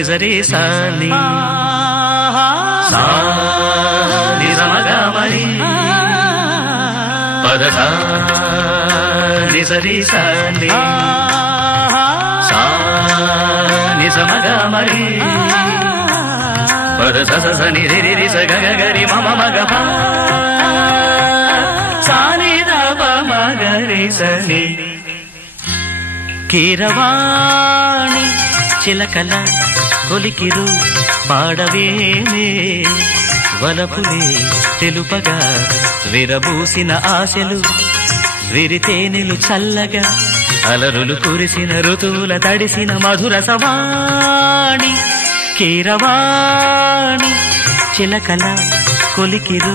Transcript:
నిజరి సాని సా నిజమగమరి పద సా నిజరి సాని సా నిజమగమరి పద స స ని రి రి స గ గ గ రి మ మ మ గ ప సా ని ద ప మ గ రి స ని కీరవాణి చిలకల కొలికిరు పాడవేమే వలపులే తెలుపగా విరబూసిన ఆశలు విరితేనెలు చల్లగా అలరులు కురిసిన ఋతువుల తడిసిన మధుర సవాణి కీరవాణి చిలకల కొలికిరు